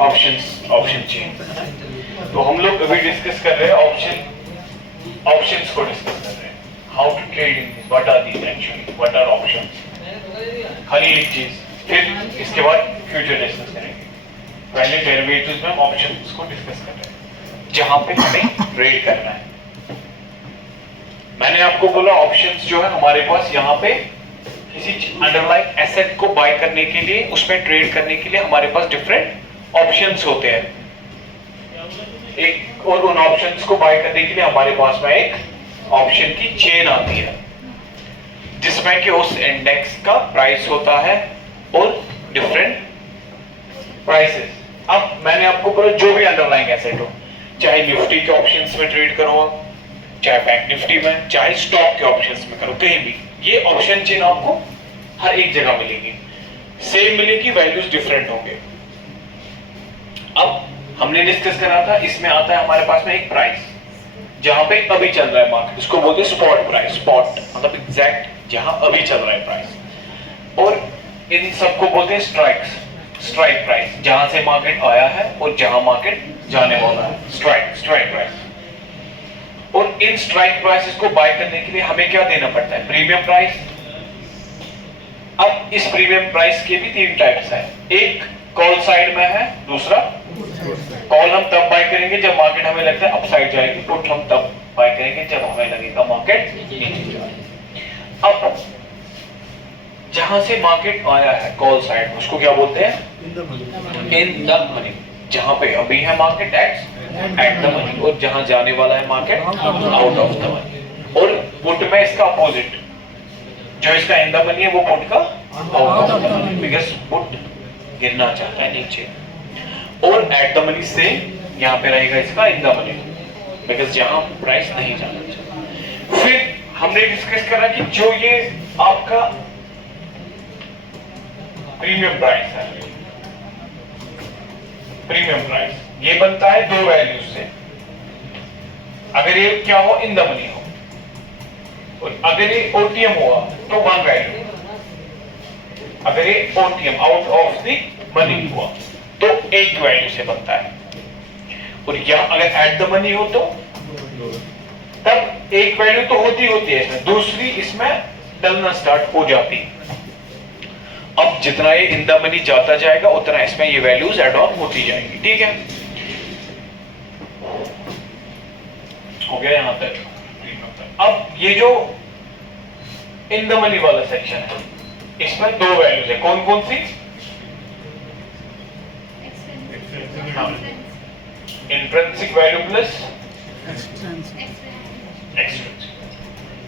Option chain. तो हम लोग अभी डिस्कस कर रहे हैं ऑप्शंस को डिस्कस कर रहे हैं, how to trade in, what are these actually, what are options, खाली एक चीज। फिर इसके बाद फ्यूचर डिस्कस करेंगे। पहले डेरिवेटिव्स में ऑप्शंस को डिस्कस कर रहे हैं जहां पे हमें ट्रेड करना है। मैंने आपको बोला ऑप्शंस जो है हमारे पास यहाँ पे किसी अंडरलाइंग एसेट को बाय करने के लिए, उसमें ट्रेड करने के लिए हमारे पास डिफरेंट ऑप्शंस होते हैं। एक और उन ऑप्शंस को बाय करने के लिए हमारे पास में एक ऑप्शन की चेन आती है जिसमें कि उस इंडेक्स का प्राइस होता है और डिफरेंट प्राइसेस। अब मैंने आपको बोला जो भी अंडरलाइंग एसेट हो, चाहे निफ्टी के ऑप्शंस में ट्रेड करो आप, चाहे बैंक निफ्टी में, चाहे स्टॉक के ऑप्शंस में करो, कहीं भी ये ऑप्शन चेन आपको हर एक जगह मिलेगी, सेम मिलेगी, वैल्यूज डिफरेंट होंगे। अब हमने डिस्कस करा था, इसमें आता है हमारे पास में एक प्राइस जहां पे अभी चल रहा है मार्केट, उसको बोलते हैं स्पॉट प्राइस। स्पॉट मतलब एग्जैक्ट जहां अभी चल रहा है प्राइस। और इन सबको बोलते हैं स्ट्राइक प्राइस, जहां से मार्केट आया है और जहां मार्केट जाने वाला है, स्ट्राइक प्राइस। और इन स्ट्राइक प्राइसेस को बाय करने के लिए हमें क्या देना पड़ता है? Premium price. अब इस प्रीमियम प्राइस के भी तीन टाइप्स हैं, एक कॉल साइड में है, दूसरा कॉल हम तब बाय करेंगे जब मार्केट हमें लगता है अपसाइड जाएगी, पुट हम तब बाय करेंगे जब हमें लगेगा मार्केट नीचे जाएगी। अब जहां से मार्केट आया है कॉल साइड, उसको क्या बोलते हैं? इन द मनी। जहां पे अभी है मार्केट एट द मनी, और जहां जाने वाला है market out of the money. और पुट में इसका अपोजिट, जो इसका इन द मनी है वो पुट का out of the money, because put गिरना चाहता है नीचे। और एट द मनी से यहां पे रहेगा इसका इन द मनी, बिकॉज़ जहां प्राइस नहीं जाना चाहिए। फिर हमने डिस्कस करा कि जो ये आपका प्रीमियम प्राइस है, प्रीमियम प्राइस ये बनता है दो वैल्यूज से। अगर ये क्या हो? इन द मनी हो, और अगर ये ओटीएम हुआ तो वन वैल्यू। अगर ये OTM out of the money हुआ तो एक वैल्यू से बनता है। और यहां अगर एट द मनी हो तो तब एक वैल्यू तो होती है इसमें, दूसरी इसमें डलना स्टार्ट हो जाती। अब जितना ये इन द मनी जाता जाएगा उतना इसमें ये वैल्यूज ऐड ऑन होती जाएंगी। ठीक है, हो गया यहां तक। अब ये जो इन द मनी वाला सेक्शन है, इसमें दो वैल्यूज है, कौन कौन सी? Intrinsic value plus extrinsic.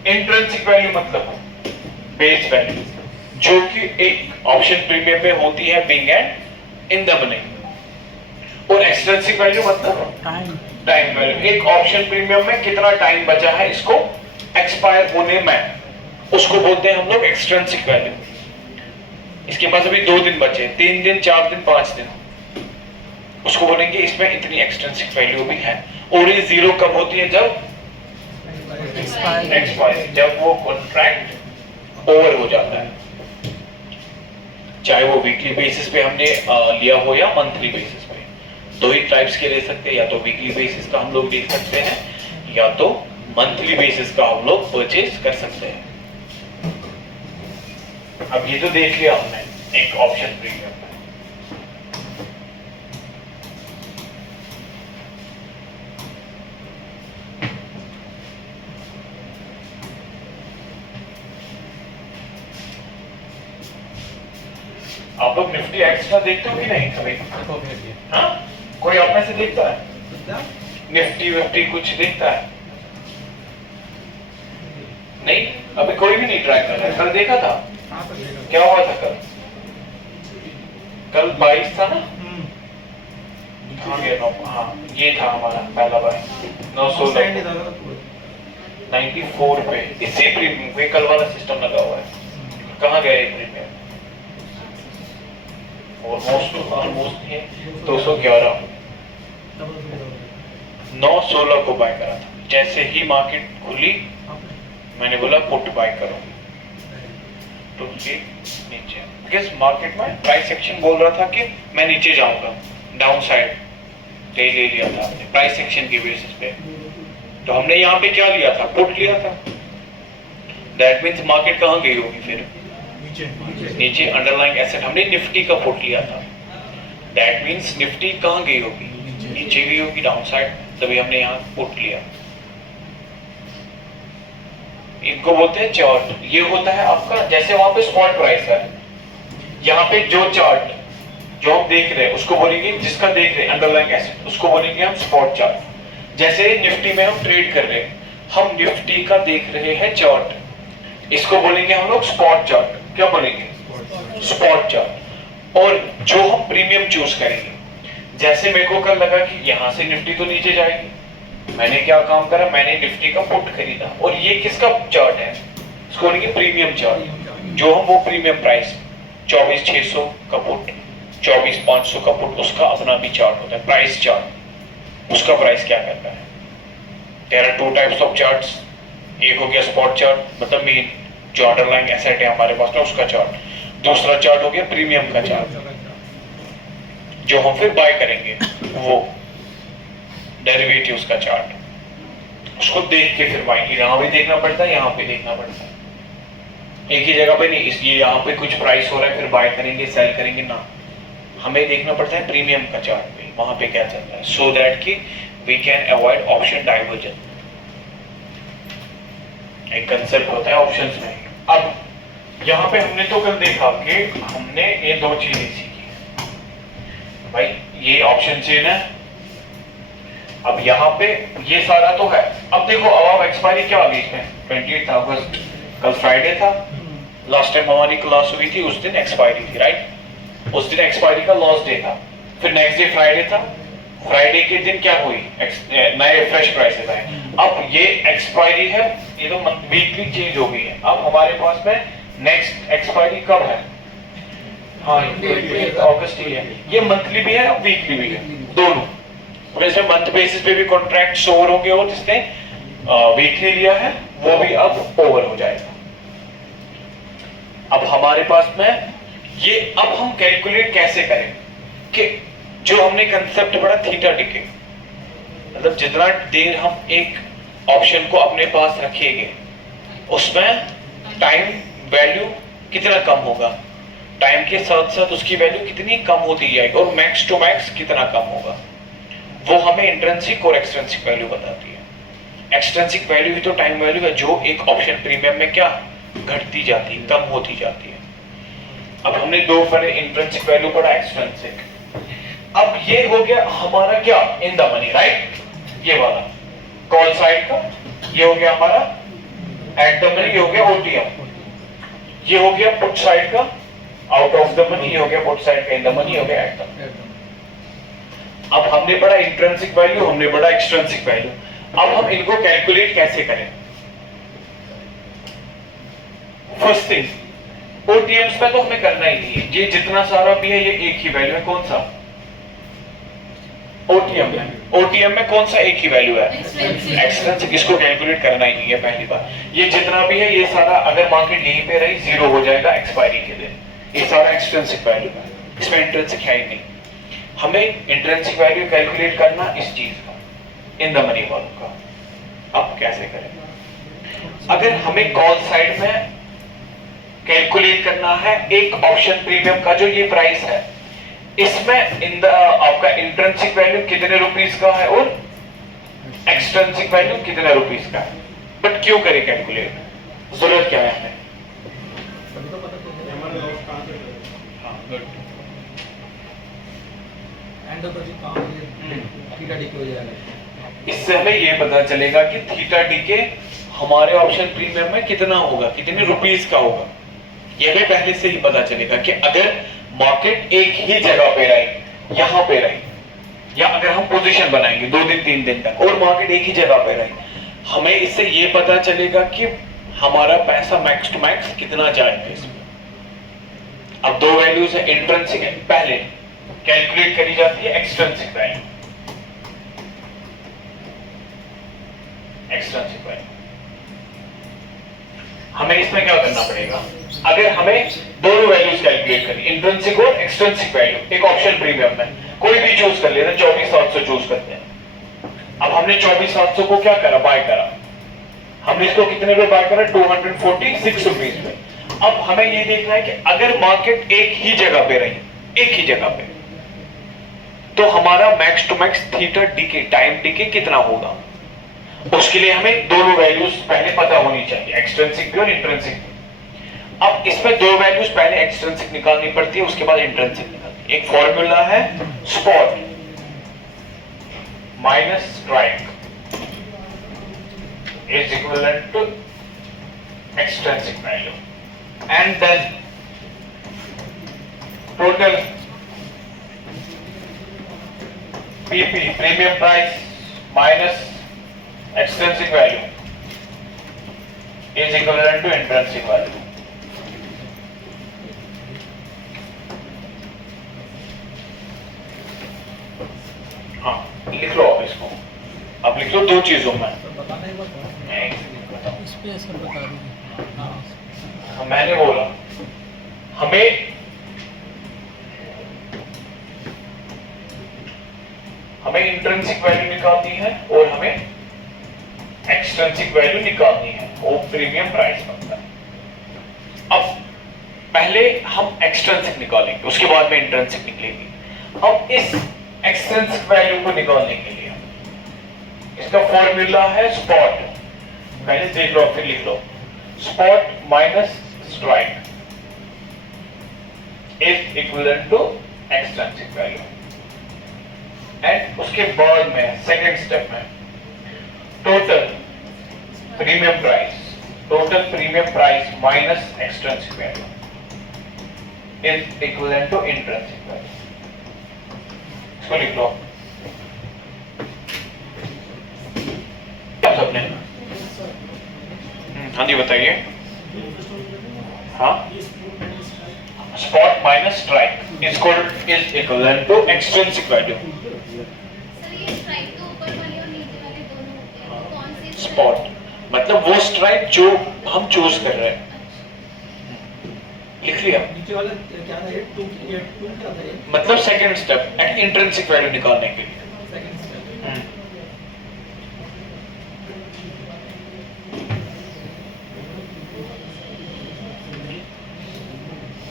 Intrinsic value मतलब बेस वैल्यू, जो कि एक ऑप्शन प्रीमियम में होती है being and in the money. और एक्सट्रिंसिक वैल्यू मतलब टाइम वैल्यू, एक ऑप्शन प्रीमियम में कितना टाइम बचा है इसको एक्सपायर होने में, उसको बोलते हैं हम लोग एक्सट्रिंसिक वैल्यू। इसके पास अभी 2 दिन बचे, 3 दिन, 4 दिन, 5 दिन, उसको बोलेंगे इसमें इतनी एक्सट्रिंसिक वैल्यू भी है। और ये जीरो कब होती है? जब एक्सपायर, जब वो कॉन्ट्रैक्ट ओवर हो जाता है, चाहे वो वीकली बेसिस पे हमने लिया हो या मंथली बेसिस पे। दो ही टाइप्स के ले सकते हैं, या तो वीकली बेसिस का हम लोग देख सकते हैं, या तो मंथली बेसिस का हम लोग परचेज कर सकते हैं। अब ये तो देख लिया हमने एक ऑप्शन प्रीमियम। आप लोग निफ्टी एक्स्ट्रा देखते हो कि नहीं कभी? हाँ, कोई आप में से देखता है निफ्टी विफ्टी कुछ देखता है? नहीं, अभी कोई भी नहीं ट्राई कर रहा है। कल देखा था, क्या हुआ था कल? कल 22 था ना? कहाँ गया? हाँ, ये था हमारा पहला बाय 994 पे, इसी प्रीमियम पे कल वाला सिस्टम लगा हुआ है। कहाँ गया ये प्रीमियम? ऑलमोस्ट है 211, 916 को बाय करा था। जैसे ही मार्केट खुली मैंने बोला पुट बाय करो, टू के नीचे, बिकॉज मार्केट में प्राइस एक्शन बोल रहा था कि मैं नीचे जाऊंगा, डाउन साइड ले लिया था हमने प्राइस एक्शन की बेसिस पे। तो हमने यहाँ पे क्या लिया था, पुट लिया था। दैट मीन्स मार्केट कहाँ गई होगी फिर, नीचे अंडरलाइंग एसेट हमने निफ्टी का पुट लिया था। दैट मीन्स निफ्टी कहाँ गई होगी, नीचे गई होगी, डाउन साइड, तभी हमने यहाँ पुट लिया। इनको बोलते हैं चार्ट। ये होता है आपका, जैसे वहां पे स्पॉट प्राइस है, यहाँ पे जो चार्ट जो हम देख रहे हैं उसको बोलेंगे, जिसका देख रहे हैं अंडरलाइंग एसेट उसको बोलेंगे हम स्पॉट चार्ट। जैसे निफ्टी में हम ट्रेड कर रहे हैं, हम निफ्टी का देख रहे हैं चार्ट, इसको बोलेंगे हम लोग स्पॉट चार्ट। क्या बोलेंगे, स्पॉट चार्ट। और जो हम प्रीमियम चूज करेंगे, जैसे मेरे को कल लगा कि यहां से निफ्टी तो नीचे जाएगी, मैंने क्या काम करा, मैंने निफ्टी का पुट खरीदा, और ये किसका चार्ट है, इसको बोलेंगे प्रीमियम चार्ट। जो हम वो प्रीमियम प्राइस 24,600 का पुट, 24,500 का पुट, उसका अपना भी चार्ट होता है, प्राइस चार्ट। उसका प्राइस क्या करता है, there are two types of charts. एक हो गया स्पॉट चार्ट, मतलब मेन जो अंडरलाइंग एसेट है हमारे पास में उसका चार्ट। दूसरा चार्ट हो गया प्रीमियम का चार्ट, जो हम फिर बाय करेंगे, वो डेरिवेटिव्स का चार्ट। उसको देख के फिर बाय, यहाँ भी देखना पड़ता है, यहाँ पे देखना पड़ता है, एक ही जगह पे नहीं। इसलिए यहाँ पे कुछ प्राइस हो रहा है फिर बाय करेंगे सेल करेंगे ना, हमें देखना पड़ता है प्रीमियम का चार्ट पे वहां पे क्या चल रहा है, सो दैट कि we can avoid option divergence. एक कंसेप्ट होता है ऑप्शंस में। अब यहाँ पे हमने तो कल देखा कि हमने ये दो चीजें सीखी भाई, ये ऑप्शन चेन है। अब यहाँ पे ये सारा तो है। अब देखो, अब एक्सपायरी क्या आ गई इसमें, 28 अगस्त, कल फ्राइडे था, लास्ट टाइम हमारी क्लास हुई थी, उस दिन एक्सपायरी थी, राइट। उस दिन एक्सपायरी का लॉस्ट डे था, फिर नेक्स्ट डे फ्राइडे था, फ्राइडे के दिन क्या हुई, नए फ्रेश प्राइसेस आए। अब ये एक्सपायरी है, ये तो वीकली चेंज हो गई है। अब हमारे पास में नेक्स्ट एक्सपायरी कब है, हाँ 28 अगस्त ही है। ये मंथली भी है और वीकली भी है, दोनों। वैसे मंथ बेसिस पे भी कॉन्ट्रैक्ट ओवर होंगे, और जिसने वीकली लिया है वो भी अब ओवर हो जाएगा। अब हमारे पास में ये, अब हम कैलकुलेट कैसे करें कि जो हमने कंसेप्ट पढ़ा थीटा डिके, मतलब जितना देर हम एक ऑप्शन को अपने पास रखेंगे उसमें टाइम वैल्यू कितना कम होगा, टाइम के साथ साथ उसकी वैल्यू कितनी कम होती जाएगी, और मैक्स टू मैक्स कितना कम होगा, वो हमें इंट्रिंसिक और एक्सट्रिंसिक वैल्यू बताती है। एक्सट्रिंसिक वैल्यू ही तो टाइम वैल्यू है, जो एक ऑप्शन प्रीमियम में क्या घटती जाती है, कम होती जाती है। अब हमने दो पढ़े, इंट्रिंसिक वैल्यू पढ़ा, एक्सट्रिंसिक। अब ये हो गया हमारा क्या, इन द मनी, राइट, ये वाला कॉल साइड का, ये हो गया हमारा एट द मनी, ये हो गया ओटीएम, ये हो गया पुट साइड का आउट ऑफ द मनी, ये हो गया पुट साइड का इन द मनी, ये हो गया एट द मनी। अब हमने पढ़ा इंट्रिंसिक वैल्यू, हमने पढ़ा एक्सट्रिंसिक वैल्यू। अब हम इनको कैलकुलेट कैसे करें। फर्स्ट थिंग, ओटीएम्स में तो हमें करना ही नहीं है, ये जितना सारा भी है ये एक ही वैल्यू है। कौन सा, ओटीएम में, ओटीएम में कौन सा एक ही वैल्यू है, एक्सट्रिंसिक। इसको कैलकुलेट करना ही नहीं है पहली बार। ये जितना भी है ये सारा, अगर मार्केट यहीं पे रही, जीरो हो जाएगा एक्सपायरी के दिन। ये सारा एक्सट्रिंसिक वैल्यू है, इसमें इंट्रिंसिक है ही नहीं। हमें इंट्रिंसिक वैल्यू कैलकुलेट करना इस चीज का, इन द मनी वालों का। अब कैसे करें, अगर हमें कॉल साइड में कैलकुलेट करना है एक ऑप्शन प्रीमियम का, जो ये प्राइस है, इसमें इन द आपका इंट्रिंसिक वैल्यू कितने रुपीस का है और एक्सट्रिंसिक वैल्यू कितने रुपीस का है। बट क्यों करें कैलकुलेट, जरूरत क्या है हमें, इससे हमें ये पता चलेगा कि थीटा डीके हमारे ऑप्शन प्रीमियम में कितना होगा, कितने रुपीस का होगा। ये हमें पहले से ही पता चलेगा कि अगर मार्केट एक ही जगह पे रही, यहां पे रही, या अगर हम पोजीशन बनाएंगे 2 दिन 3 दिन तक और मार्केट एक ही जगह पे रही, हमें इससे ये पता चलेगा कि हमारा पैसा मैक्स टू मैक्स कितना जाएगा इसमें। अब दो वैल्यूज है, इंट्रिंसिक है, पहले कैलकुलेट करी जाती है एक्सट्रिंसिक वैल्यू, एक्सट्रिंसिक वैल्यू। हमें इसमें क्या करना पड़ेगा, अगर हमें दोनों वैल्यूज कैलकुलेट करनी, इंट्रिंसिक और एक्सट्रिंसिक वैल्यू, एक ऑप्शन प्रीमियम में कोई भी चूज कर लेना, 24,700 चूज करते हैं। अब हमने 24,700 को क्या करा, बाय करा। हमने इसको कितने पे बाय करा, 246 रुपीज में। अब हमें ये देखना है कि अगर मार्केट एक ही जगह पे रही, एक ही जगह पे, तो हमारा max to max theta decay, time decay कितना होगा। उसके लिए हमें दोनों वैल्यूज पहले पता होनी चाहिए, एक्सट्रिंसिक भी और इंट्रिंसिक भी। अब इसमें दो वैल्यूज पहले एक्सट्रिंसिक निकालनी पड़ती है, उसके बाद इंट्रिंसिक निकालनी। एक फॉर्मूला है spot minus strike is equivalent to extrinsic value, and then total PP, premium price, minus extrinsic value is equivalent to intrinsic value. हाँ, लिख लो आप इसको। अब लिख लो दो चीजों में। इस पे ऐसा बता दीजिए। मैंने बोला हमें इंट्रिंसिक वैल्यू निकालनी है और हमें एक्सट्रिंसिक वैल्यू निकालनी है, वो प्रीमियम प्राइस बनता है। अब पहले हम एक्सट्रिंसिक निकालेंगे, उसके बाद में इंट्रिंसिक निकलेगी। अब इस एक्सट्रिंसिक वैल्यू को निकालने के लिए इसका फॉर्मूला है स्पॉट, पहले देख लो फिर लिख लो। Spot minus strike is equivalent to extrinsic value. And उसके बाद में सेकंड स्टेप में total premium price minus extrinsic value is equivalent to intrinsic value. इसको लिख लो सबने। हाँ जी बताइए। हाँ, spot minus strike is equivalent to extrinsic value. Spot मतलब वो स्ट्राइक जो हम चूज कर रहे हैं। लिख लिया? नीचे वाला क्या था, ये टू क्या था ये? मतलब सेकंड स्टेप इंट्रिंसिक वैल्यू निकालने के लिए। सेकंड स्टेप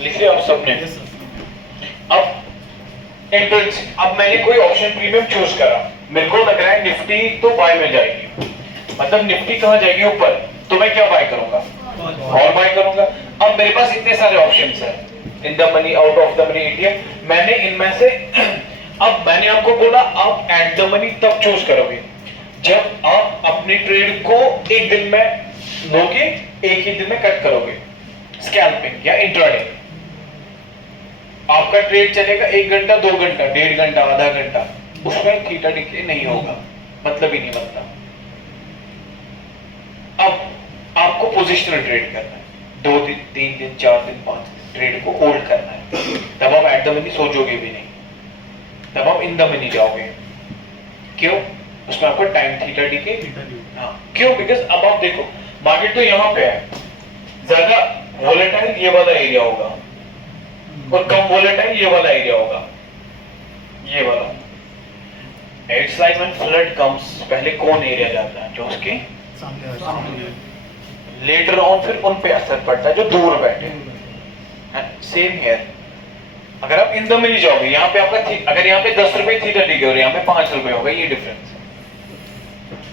लिख लिया आप सबने? अब इंट्रिंसिक, अब मैंने कोई ऑप्शन प्रीमियम चूज करा, मेरे को लग रहा है निफ्टी तो बाय में जाएगी, मतलब निफ्टी कहां जाएगी, ऊपर, तो मैं क्या बाय करूंगा, और बाय करूंगा। अब मेरे पास इतने सारे ऑप्शंस हैं, इन the money, out of the money, ATM. मैंने इनमें से अब मैंने आपको बोला आप एट द मनी तब चूज करोगे जब आप अपने ट्रेड को एक दिन में लोगे, एक ही दिन में कट करोगे, स्कैल्पिंग या इंट्राडे। आपका ट्रेड चलेगा 1 घंटा, 2 घंटा, 1.5 घंटा, आधा घंटा, उसमें थीटा डिके नहीं होगा, मतलब ही नहीं बनता। अब आपको पोजिशनल ट्रेड करना है, 2 दिन, 3 दिन, 4 दिन, 5 दिन ट्रेड को होल्ड करना है। तब आप एट द मनी सोचोगे भी नहीं, तब आप इन द मनी जाओगे। क्यों? उसमें आपको टाइम थीटा डिके। हाँ, क्यों? बिकॉज अब आप देखो मार्केट तो यहाँ पे है, ज्यादा वोलेटाइल ये वाला एरिया होगा और कम वोलेटाइल ये वाला एरिया होगा, ये वाला। It's like when flood comes, पहले कौन एरिया जाता है, जो उसके सामने, लेटर ऑन फिर उन पे असर पड़ता है जो दूर बैठे हैं। सेम हियर, अगर आप इन द मनी जाओगे, यहाँ पे आपका अगर यहाँ पे 10 रुपए थीटा डिके और यहाँ पे 5 रुपए होगा, ये डिफरेंस है।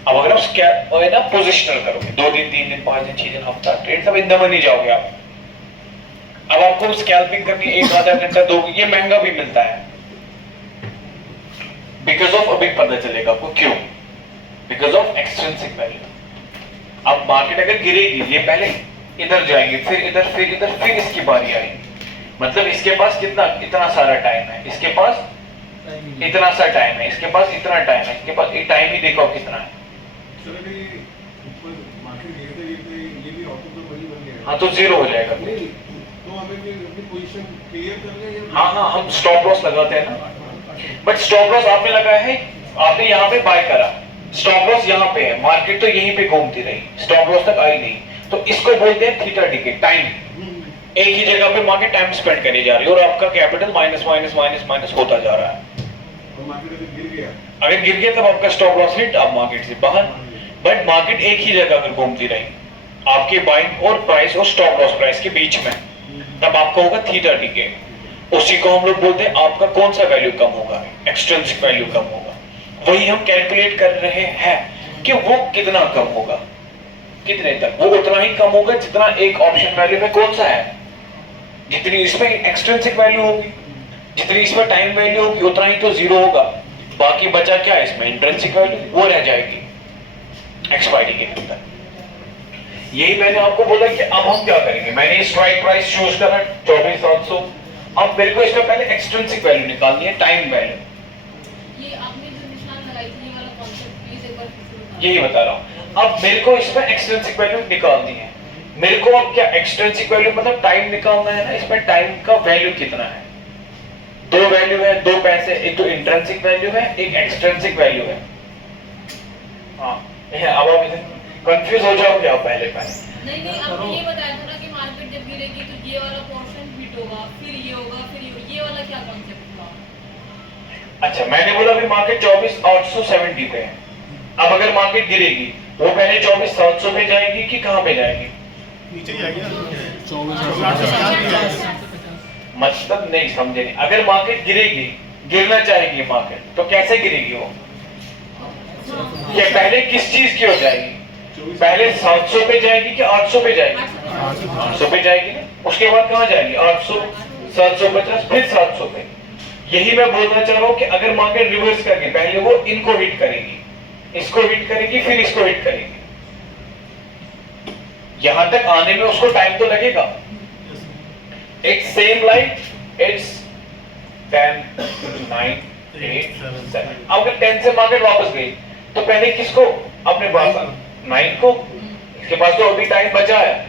अब अगर आप ना पोजिशनल करोगे, 2 दिन, 3 दिन, 5 दिन, 6 दिन, हफ्ता ट्रेड, सब इन द मनी जाओगे आप। अब आपको स्कैल्पिंग करनी 1 आधा घंटा, 2, ये महंगा भी मिलता है बिकॉज ऑफ, अभी पता चलेगा आपको क्यों, बिकॉज ऑफ एक्सट्रिंसिक वैल्यू। अब मार्केट अगर गिरेगी, ये पहले इधर जाएगी, फिर इधर, फिर इधर, फिर इसकी बारी आएगी, मतलब इसके पास कितना, इतना सारा टाइम है, इसके पास इतना सा टाइम है, इसके पास इतना टाइम है, इसके पास ये टाइम ही देखो कितना है। हाँ, तो जीरो हो जाएगा। हाँ, हम स्टॉप लॉस लगाते हैं ना, बट स्टॉप लॉस आपने लगाया है, आपने यहाँ पे बाय करा, स्टॉप लॉस यहाँ पे है, मार्केट तो यहीं पे घूमती रही, स्टॉप लॉस तक आई नहीं, तो इसको बोलते हैं थीटा डिके, टाइम। एक ही जगह पे मार्केट टाइम स्पेंड करी जा रही है और आपका capital minus minus minus minus होता जा रहा है। अगर गिर गया तब आपका स्टॉप लॉस हिट, आप मार्केट से बाहर। बट मार्केट एक ही जगह अगर घूमती रही आपके बाइंग और प्राइस और स्टॉप लॉस प्राइस के बीच में, तब आपका होगा थीटा डी। उसी को हम लोग बोलते हैं आपका कौन सा वैल्यू कम होगा, एक्सट्रिंसिक वैल्यू कम होगा। वही हम कैलकुलेट कर रहे हैं कि वो कितना कम होगा, कितने तक। वो उतना ही कम होगा जितना एक ऑप्शन वैल्यू में कौन सा है, जितनी इसमें एक्सट्रिंसिक वैल्यू होगी, जितनी इसमें टाइम वैल्यू होगी, उतना ही तो जीरो होगा। बाकी बचा क्या है इसमें, इंट्रिंसिक वैल्यू, वो रह जाएगी एक्सपायरी के दिन तक। यही मैंने आपको बोला कि अब हम क्या करेंगे। मैंने स्ट्राइक प्राइस चूज करा 24,700। अब मेरे को इसमें पहले एक्सट्रिंसिक वैल्यू निकालनी है, टाइम वैल्यू। ये आपने जो निशान लगाई थी ये वाला कॉन्सेप्ट प्लीज एक बार फिर से बताओ। यही बता रहा हूं। अब मेरे को इसमें एक्सट्रिंसिक वैल्यू निकालनी है। मेरे को अब क्या एक्सट्रिंसिक वैल्यू मतलब टाइम निकालना है ना। इसमें टाइम का वैल्यू कितना है, दो वैल्यू है, दो पैसे। एक तो इंट्रिंसिक वैल्यू है, एक एक्सट्रिंसिक वैल्यू है। हाँ, अब आप इसे कंफ्यूज हो जाओगे आप पहले। नहीं आपने ये बताया था ना कि मार्केट जब गिरेगी तो ये वाला पोर्शन हिट होगा, फिर ये होगा, फिर ये वाला क्या कॉन्सेप्ट हुआ? अच्छा, मैंने बोला अभी मार्केट 24,870 पे है। अब अगर मार्केट गिरेगी वो पहले 24,700 पे जाएगी कि कहां पे जाएगी? नीचे जाएगी। मतलब नहीं समझे नहीं। अगर मार्केट गिरेगी, गिरना चाहेगी मार्केट, तो कैसे गिरेगी वो? ये पहले किस चीज की हो जाएगी? पहले 700 पे जाएगी कि 800 पे जाएगी? 800 पे जाएगी ना। उसके बाद कहां जाएगी? 800, 750, फिर 700 पे। यही मैं बोलना चाह रहा हूं कि अगर मार्केट रिवर्स करके पहले वो इनको हिट करेगी, इसको हिट करेगी, फिर इसको हिट करेगी, यहां तक आने में उसको टाइम तो लगेगा। It's same like it's 10, 9, 8, 7। अब अगर 10 से मार्केट वापस गई तो पहले किसको अपने पास 9 को, इसके पास तो अभी टाइम बचा है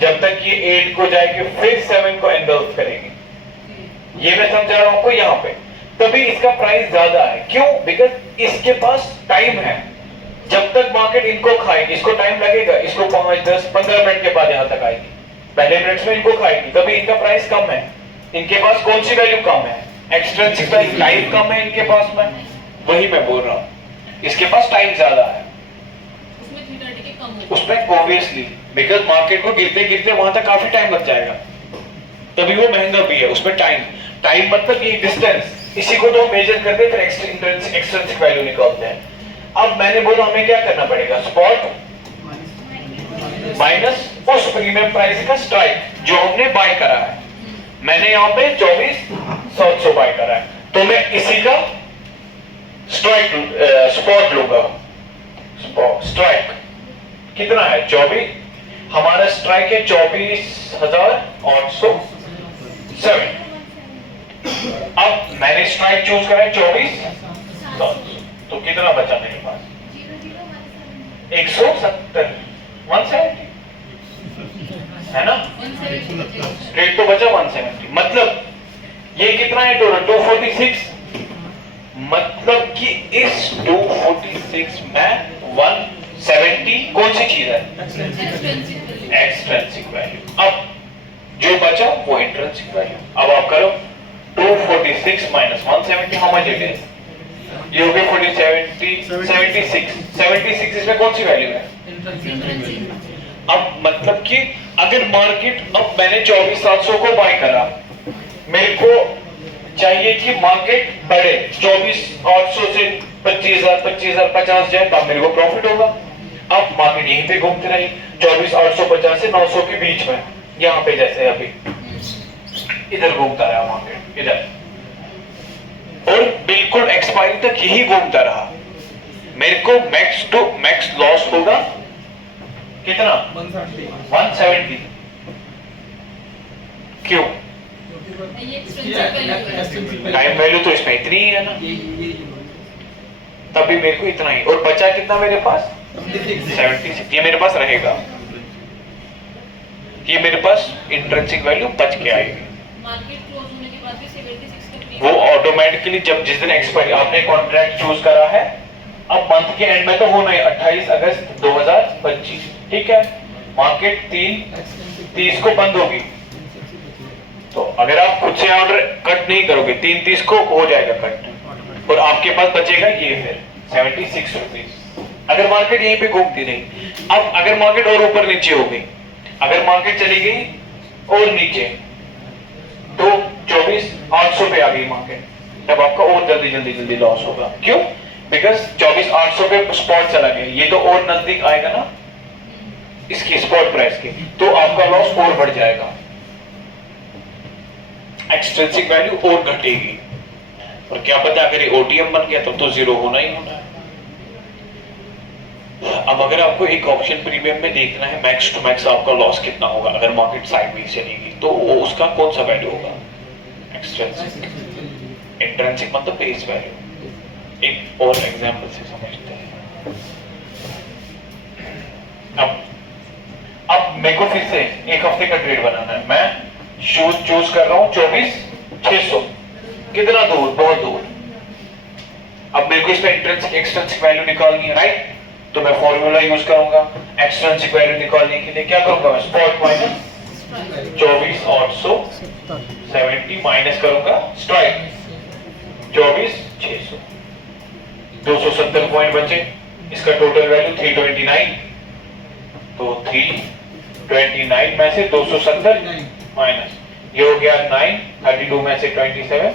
जब तक ये 8 को जाएगी, फिर 7 को एंगल्फ करेगी। ये मैं समझा रहा हूं आपको यहां पे। तभी इसका प्राइस ज्यादा है। क्यों? बिकॉज इसके पास टाइम है। जब तक मार्केट इनको खाएगी, इसको टाइम लगेगा, इसको 5, 10, 15 मिनट के बाद यहां तक आएगी। पहले मिनट्स में इनको खाएगी, तभी इनका प्राइस कम है। इनके पास कौन सी वैल्यू कम है? एक्सट्रिंसिक वैल्यू, टाइम कम है इनके पास में। वही मैं बोल रहा हूं, इसके पास टाइम ज्यादा है उसमें थीटा डी के कम होगा। उसमें ऑब्वियसली, बिकॉज मार्केट को गिरते गिरते वहां तक काफी टाइम लग जाएगा, तभी वो महंगा भी है। उसमें टाइम मतलब ये डिस्टेंस, इसी को तो मेजर करते फिर एक्सट्रिंसिक वैल्यू निकालते हैं। अब मैंने बोला हमें क्या करना पड़ेगा, स्पॉट माइनस उस प्रीमियम प्राइस का स्ट्राइक जो हमने बाय करा है। मैंने यहाँ पे 24,700 बाय करा है, तो मैं इसी का स्ट्राइक स्पॉट लूंगा। स्ट्राइक कितना है? 24। हमारा स्ट्राइक है 24,807। अब मैंने स्ट्राइक चूज करा है 24,700, तो कितना बचा मेरे पास? 170, 170 है ना। रेट तो बचा 170। मतलब ये कितना है टोटल? 246। मतलब कि इस 246 में 170 कौन सी चीज है? Extrinsic value. अब जो बचा वो इंट्रिंसिक वैल्यू। अब आप करो 246 minus 170, how much it is? ये हो गया 76। इसमें कौन सी वैल्यू है? अब मतलब कि अगर मार्केट, अब मैंने 24,700 को बाय करा, मेरे को चाहिए कि मार्केट बढ़े 24,800 से 25,000, 50 जाए, तब मेरे को प्रॉफिट होगा। अब मार्केट यहीं पे घूमती रही 24,850 से 900 के बीच में, यहाँ पे जैसे अभी इधर घूमता रहा मार्केट, इधर, और बिल्कुल एक्सपायरी तक यही घूमता रहा। मेरे को मैक्स टू मैक्स लॉस होगा कितना? 170। क्यों? टाइम वैल्यू तो इसमें इतनी ही है ना, तभी मेरे को इतना ही। और बचा कितना मेरे पास? 76। ये मेरे पास रहेगा, ये मेरे पास इंट्रिंसिक वैल्यू बच के आएगी। मार्केट क्लोज होने के बाद भी 76 का वो ऑटोमेटिकली जब जिस दिन एक्सपायरी आपने कॉन्ट्रैक्ट चूज करा है, अब मंथ के एंड में तो होना है 28 अगस्त 2025, ठीक है। मार्केट 3:30 को बंद होगी, तो अगर आप खुद से ऑर्डर कट नहीं करोगे 330 को हो जाएगा कट और आपके पास बचेगा ये फिर 76 रुपीज। अगर मार्केट यहीं पे घूमती रही, अब अगर मार्केट और ऊपर नीचे हो गई, अगर मार्केट चली गई और नीचे तो 24,800 पे आ गई मार्केट, तब आपका और जल्दी लॉस होगा। क्यों? बिकॉज 24,800 पे स्पॉट चला गया, ये तो और नजदीक आएगा ना इसकी स्पॉट प्राइस के, तो आपका लॉस और बढ़ जाएगा, एक्सट्रिंसिक वैल्यू और घटेगी। और क्या पता अगर ये ओटीएम बन गया तो जीरो होना ही होना है। अब अगर आपको एक ऑप्शन प्रीमियम में देखना है मैक्स टू मैक्स आपका लॉस कितना होगा अगर मार्केट साइडवेज चलेगी, तो वो उसका कौन सा वैल्यू होगा? एक्सट्रिंसिक। इंट्रिंसिक मतलब बेस वैल्यू। एक और एग्जांपल से समझते हैं। अब मेरे को फिर से एक हफ्ते का ट्रेड बनाना है, मैं शूज चूज कर रहा हूं 24,600। कितना दूर? बहुत दूर। अब मेरे को इसमें इंट्रिंसिक एक्सट्रिंसिक वैल्यू निकालनी है, राइट? तो मैं फॉर्मूला यूज करूंगा एक्सट्रिंसिक वैल्यू निकालने के लिए। क्या करूंगा मैं? स्पॉट माइनस 24,870 माइनस करूंगा स्ट्राइक 24,600, 270 पॉइंट बचे। इसका टोटल वैल्यू 329, तो 329 में से 270 माइनस, ये हो गया 9, 32 में से 27,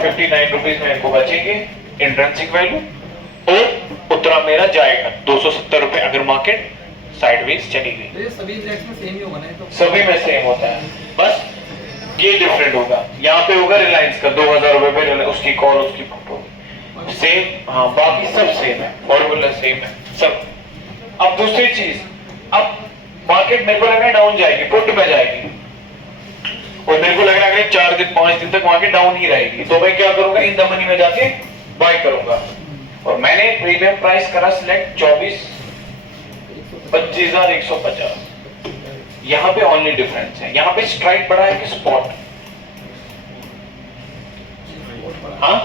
59 रुपीज मेरे को बचेंगे इंट्रिंसिक वैल्यू, और उतना मेरा जाएगा 270 रुपए अगर मार्केट साइडवेज चली गई। तो ये सभी इंडेक्स में सेम ही होगा ना? तो सभी में सेम होता है, बस ये डिफरेंट होगा। यहाँ पे होगा रिलायंस का 2,000 रुपए पे उसकी कॉल उसकी पुट होगी सेम, हाँ बाकी सब सेम है, फॉर्मूला सेम है सब। अब दूसरी चीज, अब मार्केट मेरे को लग रहा है डाउन जाएगी, पुट में जाएगी, और मेरे को लग रहा है अगले 4 दिन 5 दिन तक मार्केट डाउन ही रहेगी, तो मैं क्या करूंगा? इन द मनी में जाके बाय करूंगा। और मैंने प्रीमियम प्राइस करा सिलेक्ट 25,150। यहाँ पे ओनली डिफरेंस है, यहाँ पे स्ट्राइक बड़ा है कि स्पॉट? हाँ,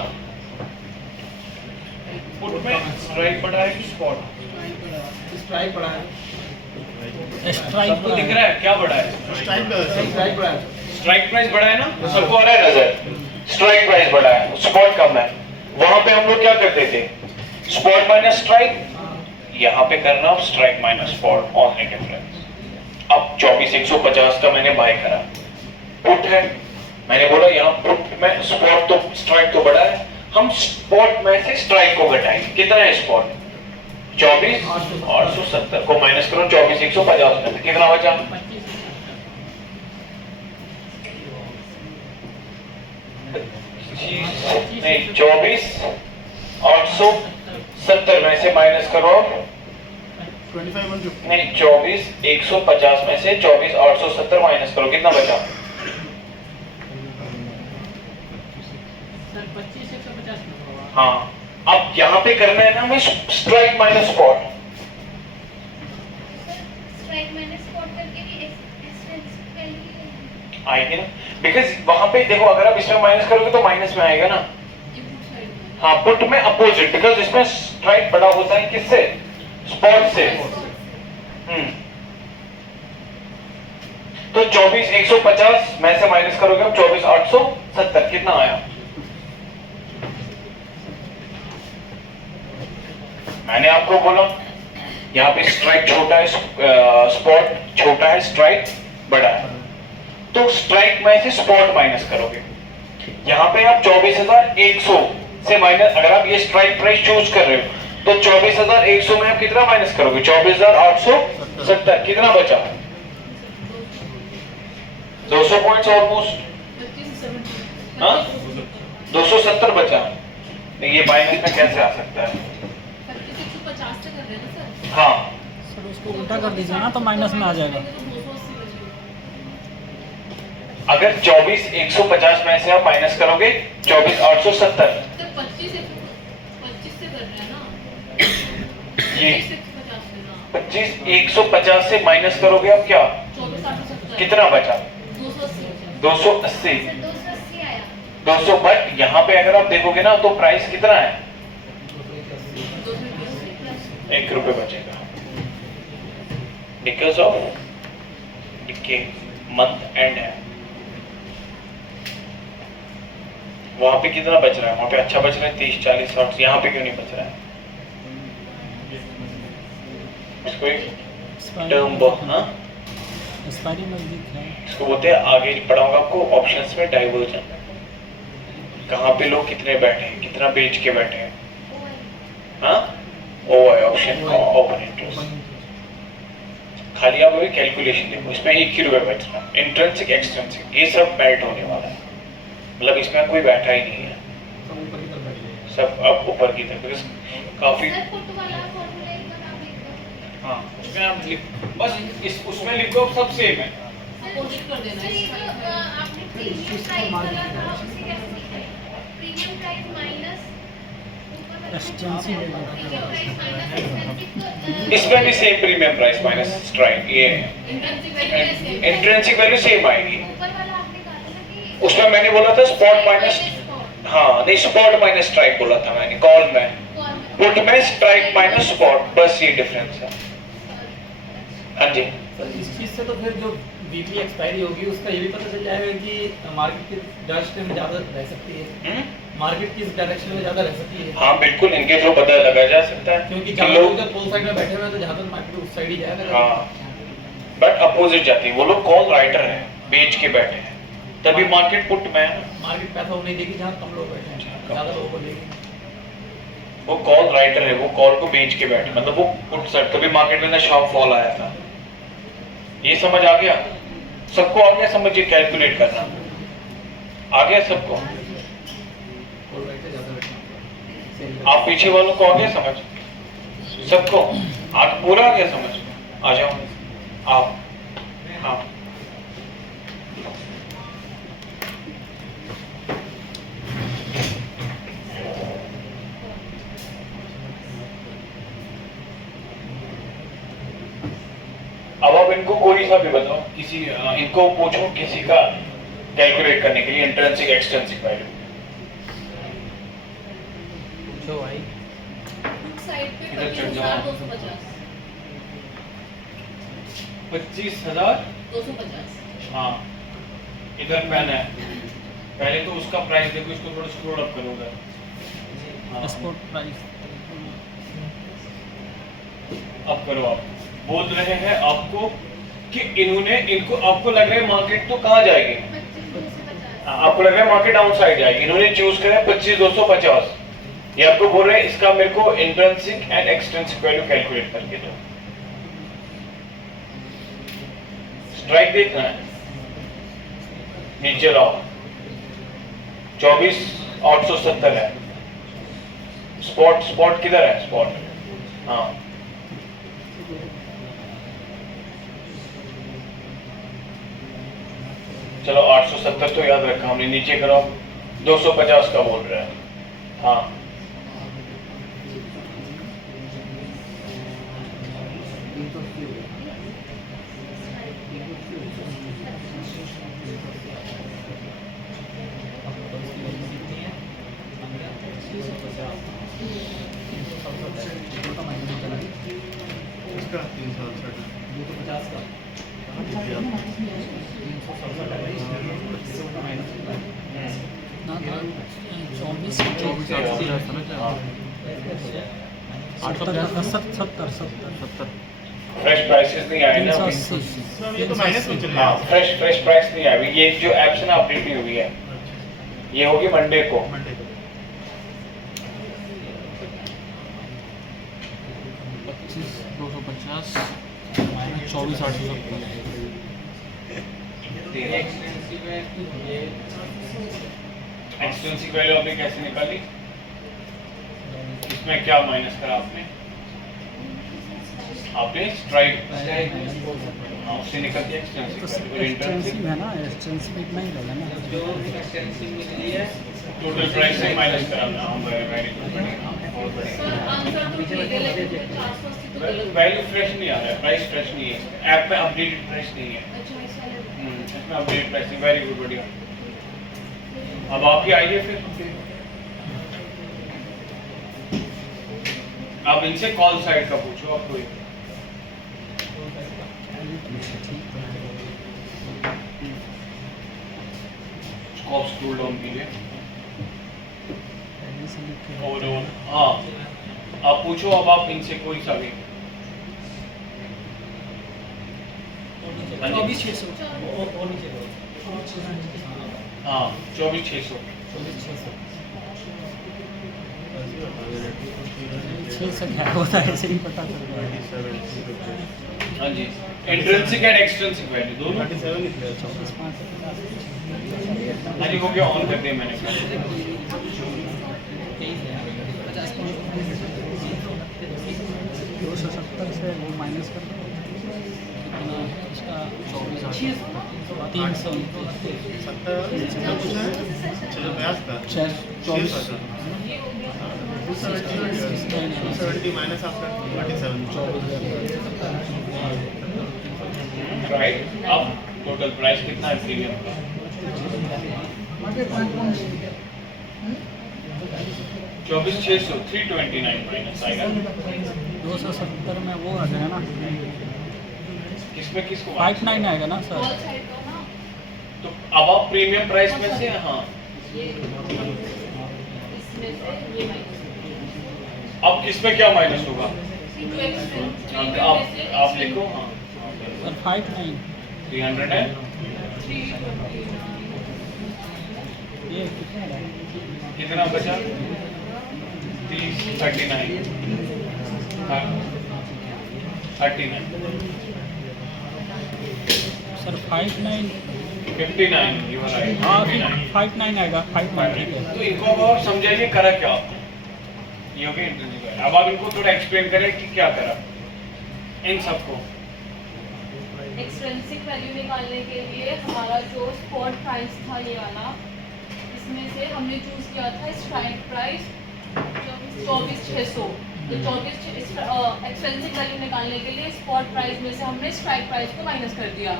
पुट में स्ट्राइक बड़ा है कि स्पॉट? स्ट्राइक बड़ा है। सबको दिख रहा है क्या बड़ा है? स्ट्राइक बड़ा है। स्ट्राइक प्राइस बड़ा है ना, सबको आ रहा है नजर? स्ट्राइक प्राइस बड़ा है, स्पॉट कम है। वहां पे हम लोग क्या करते थे? स्पॉट माइनस स्ट्राइक, यहाँ पे करना अब strike minus spot, only difference. अब 24,150 का मैंने बाय करा, पुट है, मैंने बोला यहाँ पुट में स्पॉट तो स्ट्राइक तो बड़ा है, हम स्पॉट में से स्ट्राइक को घटाएंगे। कितना है स्पॉट? 24,870 को माइनस करो 24,150 में, कितना बचा? नहीं, 24,870 में से माइनस करो, नहीं 24,150 में से 24,870 माइनस करो, कितना बचा? 25,150। हाँ, अब यहाँ पे करना है ना हमें strike minus spot. Strike minus spot करके भी एक्सट्रिंसिक वैल्यू आएगी ना, बिकॉज वहां पे देखो अगर आप इसमें माइनस करोगे तो माइनस में आएगा ना। हाँ, पुट में अपोजिट, बिकॉज इसमें स्ट्राइक बड़ा होता है किससे? स्पॉट से। तो 24,150 में से माइनस करोगे आप 24,870, कितना आया? मैंने आपको बोला यहाँ पे स्ट्राइक छोटा है, स्पॉट छोटा है, स्ट्राइक बड़ा है, तो स्ट्राइक में से स्पॉट माइनस करोगे। यहाँ पे आप 24,100 से माइनस, अगर आप ये स्ट्राइक प्राइस चूज कर रहे हो तो 24,100 में आप कितना माइनस करोगे? 24,870, कितना बचा? 200 पॉइंट्स ऑलमोस्ट, हाँ 270 बचा। ये माइनस में कैसे आ सकता है? 25,150 से कर रहे हैं ना सर? हाँ, सर उसको उल्टा कर दीजिए ना तो माइनस में आ जाएगा। 280 बचेगा। अगर 24,150 में से आप माइनस करोगे 24,870, तो 25 से कर रहे हैं ना? ये 25,150 से ना? 25,150 से माइनस करोगे आप क्या? 24,870। कितना बचा? 280। 280। 280 आया। 200, बट यहाँ पे अगर आप देखोगे ना तो प्राइस कितना है? 280 1 रुपए बचेगा, because of decay. Month and है, वहां पे कितना बच रहा है? वहां पे अच्छा बच रहा है 30, 40, 60, यहाँ पे क्यों नहीं बच रहा है? इसको एक टर्म हाँ एक्सपायरी नजदीक है। इसको बोलते हैं, आगे पढ़ाऊंगा आपको ऑप्शंस में डाइवर्जन, कहाँ पे लोग कितने बैठे हैं, कितना बेच के बैठे हैं। हाँ ओ है ऑप्शन ओपन इंटरेस्ट, खाली आप वही कैलकुलेशन देखो, इसमें 1 ही रुपये बच रहा है। इंट्रिंसिक एक्सट्रिंसिक ये सब मेल्ट होने वाला है, मतलब इसमें कोई बैठा ही नहीं है, सब ऊपर की तरफ बैठे सब अब ऊपर की तरफ, because काफी सर पुट वाला फॉर्मूला एक बार आप लिख दो। हाँ उसमें आप बस इस उसमें लिखो सब सेम है। अपोजिट कर देना सर ये है। जो आपने प्रीमियम प्राइस वाला था उसे कैसे लिखा है? Premium price minus extensive premium price minus expensive इसमें भी same premium price minus strike, ये इंट्रिंसिक वैल्यू कैसे? इंट्रिंसिक वैल्यू सेम आएगी। ऊपर वाला आपने कहा था ना कि उसमें मैंने बोला था स्पॉट माइनस, हाँ नहीं स्पॉट माइनस स्ट्राइक बोला था मैंने कॉल में, पुट में स्ट्राइक माइनस स्पॉट, बस ये डिफरेंस है। हाँ जी सर इस चीज़ से तो फिर जो वीकली एक्सपायरी होगी उसका ये भी पता चल जाएगा कि मार्केट किस डायरेक्शन में ज़्यादा रह सकती है, मार्केट किस डायरेक्शन में ज़्यादा रह सकती है। हाँ बिल्कुल, इनके थ्रू पता लगाया जा सकता है क्योंकि कि ज़्यादा लोग, लोग जब पोल साइड में बैठे हुए हैं तो जहाँ तक मार्केट उस साइड ही जाएगा। हाँ बट अपोजिट जाती है, वो लोग कॉल राइटर है, बेच के बैठे हैं, तभी मार्केट पुट में है। मार्केट पैसा वो नहीं देगी जहाँ कम लोग बैठे हैं, ज़्यादा लोगों को देगी। वो कॉल राइटर है, वो कॉल को बेच के बैठे, मतलब वो पुट साइड, तभी मार्केट में ना शॉर्ट फॉल आया था। ये समझ आ गया सबको? आ गया समझ? ये कैलकुलेट करना आ गया सबको? पोल राइट से ज़्यादा बैठना। आप पीछे वालों को आ गया समझ? सबको आज पूरा आ गया समझ? आ जाओ आप। हाँ अब आप इनको कोई सा भी बताओ, किसी इनको पूछो किसी का कैलकुलेट करने के लिए इंट्रिंसिक एक्सट्रिंसिक वैल्यू। पूछो भाई। बुक साइड पे इधर चढ़ जाओ। 25,250 25,000 250 हाँ इधर पेन है, पहले तो उसका प्राइस देखो, इसको थोड़ा स्क्रॉल अप करो उधर। हाँ, एक्सपोर्ट प्राइस अब करो। आप बोल रहे हैं आपको कि इन्होंने इनको, आपको लग रहा है मार्केट तो कहाँ जाएगी? 25,250 आपको लग रहा है मार्केट डाउन साइड जाएगी, इन्होंने चूज करा 25,250। ये आपको बोल रहे हैं इसका मेरे को intrinsic and extrinsic value calculate करके दो। स्ट्राइक देखना है, नीचे लाओ 24,870 है। स्पॉट, स्पॉट किधर है? स्पॉट हाँ चलो 870 तो याद रखा हमने, नीचे करो 250 का बोल रहा है। हाँ इसका 360 250 का 70 फ्रेश प्राइसेस नहीं आए ना अभी। 380 ये तो माइनस में चल रहा हाँ फ्रेश प्राइस नहीं आए, ये जो ऐप्स है ना अपडेट नहीं हुई है, ये होगी मंडे को। है मंडे को 25,250 माइनस 24,870 एक्सपेंसिव वैल्यू आपने कैसे निकाली? इसमें क्या माइनस करा आपने? आपने स्ट्राइक, हाँ उससे निकल के एक्सपेंसिव वैल्यू, इंट्रिंसिक है ना, एक्सटेंसिव इतना ही रहेगा ना। जो एक्सटेंसिव मिली है टोटल प्राइस से माइनस कराना। हाँ वेरी गुड, बहुत बढ़िया। सर आंसर तो ठीक है लेकिन 480 तो गलत। वैल्यू फ्रेश नहीं आ रहा है, प्राइस फ्रेश नहीं है, ऐप में अपडेटेड प्राइस नहीं है। अच्छा इस वाले इसमें अपडेट प्राइस नहीं। वेरी गुड, बढ़िया। अब आपकी आइए फिर, आप इनसे कॉल साइड का पूछो आप कोई। कॉस्ट कूल डाउन के लिए। और हाँ, आप पूछो अब आप इनसे कोई सा भी। हाँ जी। 24,600 और नीचे लो। हाँ 24,600। 6 से क्या होता है ऐसे ही पता चल रहा है। 27 हाँ जी, इंट्रिंसिक एंड एक्सट्रिंसिक वैल्यू दोनों। 37 निकले। 24,550 हाँ जी, हो गया, ऑन कर दिया मैंने। 270 से वो माइनस कर दो कितना इसका 24,300 270 minus after 27. राइट, अब टोटल प्राइस कितना है प्रीमियम का? 24,600, 329 माइनस आएगा। 270 में वो आ जाएगा ना, किसमें किसको 59 आएगा ना सर। कॉल साइड का ना तो अब आप प्रीमियम प्राइस में से, हाँ ये इसमें से ये माइनस अब किसमें क्या माइनस होगा? जो एक्सपेंस आप लिखो। हाँ सर 59 300 है। 329 ये कितना है? कितना बचा? 39 सर 59 59 यू आर राइट। हाँ 59 आएगा 59 ठीक है। तो इनको अब आप समझाइए करा क्या आपने, ये हो गया इंटरव्यू का। अब आप इनको थोड़ा एक्सप्लेन करें कि क्या करा इन सबको। एक्सट्रिंसिक वैल्यू निकालने के लिए हमारा जो स्पॉट प्राइस था ये वाला, इसमें से हमने चूज किया था स्ट्राइक प्राइस 24,600। तो 24 एक्सपेंसिव वैल्यू निकालने के लिए स्पॉट प्राइस में से हमने स्ट्राइक प्राइस को माइनस कर दिया,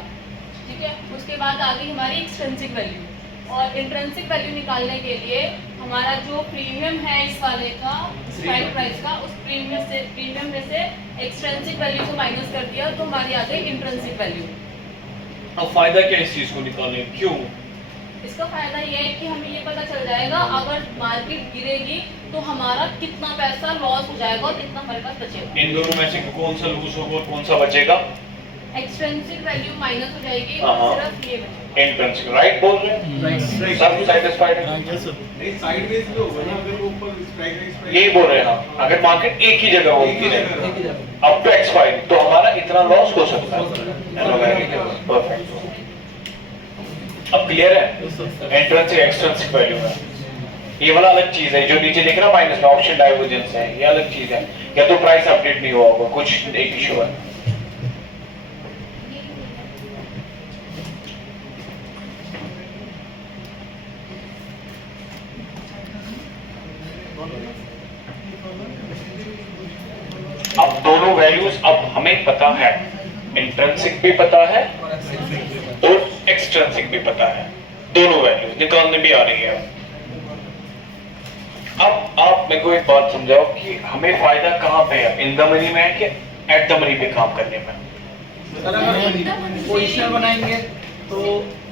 ठीक है। उसके बाद आ गई हमारी एक्सट्रिंसिक वैल्यू, और इंट्रिंसिक वैल्यू निकालने के लिए हमारा जो प्रीमियम है इस वाले का स्ट्राइक प्राइस का, उस प्रीमियम में से एक्सट्रिंसिक वैल्यू को माइनस कर दिया, तो हमारी आ गई इंट्रिंसिक वैल्यू। अब फायदा क्या इस चीज को निकालने, क्यों? इसका फायदा ये है कि हमें ये पता चल जाएगा अगर मार्केट गिरेगी तो हमारा कितना पैसा लॉस हो जाएगा और कितना हमारे पास बचेगा। इन दोनों में से कौन सा लूज होगा और कौन सा बचेगा? एक्सट्रिंसिक वैल्यू माइनस हो जाएगी हाँ। और सिर्फ ये बचेगा। इंट्रिंसिक, राइट बोल रहे हैं? सब सेटिस्फाइड है? Yes, sir. साइडवेज भी होगा ना, अगर वो ऊपर स्ट्राइक रेट यही बोल रहे हैं हम, अगर मार्केट एक ही जगह होती है एक ही जगह। अप टू एक्स5 तो हमारा इतना लॉस हो सकता है। परफेक्ट, अब क्लियर है? इंट्रिंसिक एक्सट्रिंसिक वैल्यू है, ये वाला अलग चीज है। जो नीचे देख रहा माइनस में ऑप्शन डाइवर्जेंस है, ये अलग चीज है। या तो प्राइस अपडेट नहीं हुआ होगा, कुछ एक इशू है। अब दोनों वैल्यूज अब हमें पता है, इंट्रिंसिक भी पता है और एक्सट्रिंसिक भी पता है, दोनों वैल्यूज निकालने भी आ रही है। अब आप मेरे को एक बात समझाओ कि हमें फायदा कहाँ पे है, इन द मनी में है कि एट द मनी पे काम करने में? सर अगर पोजीशन बनाएंगे तो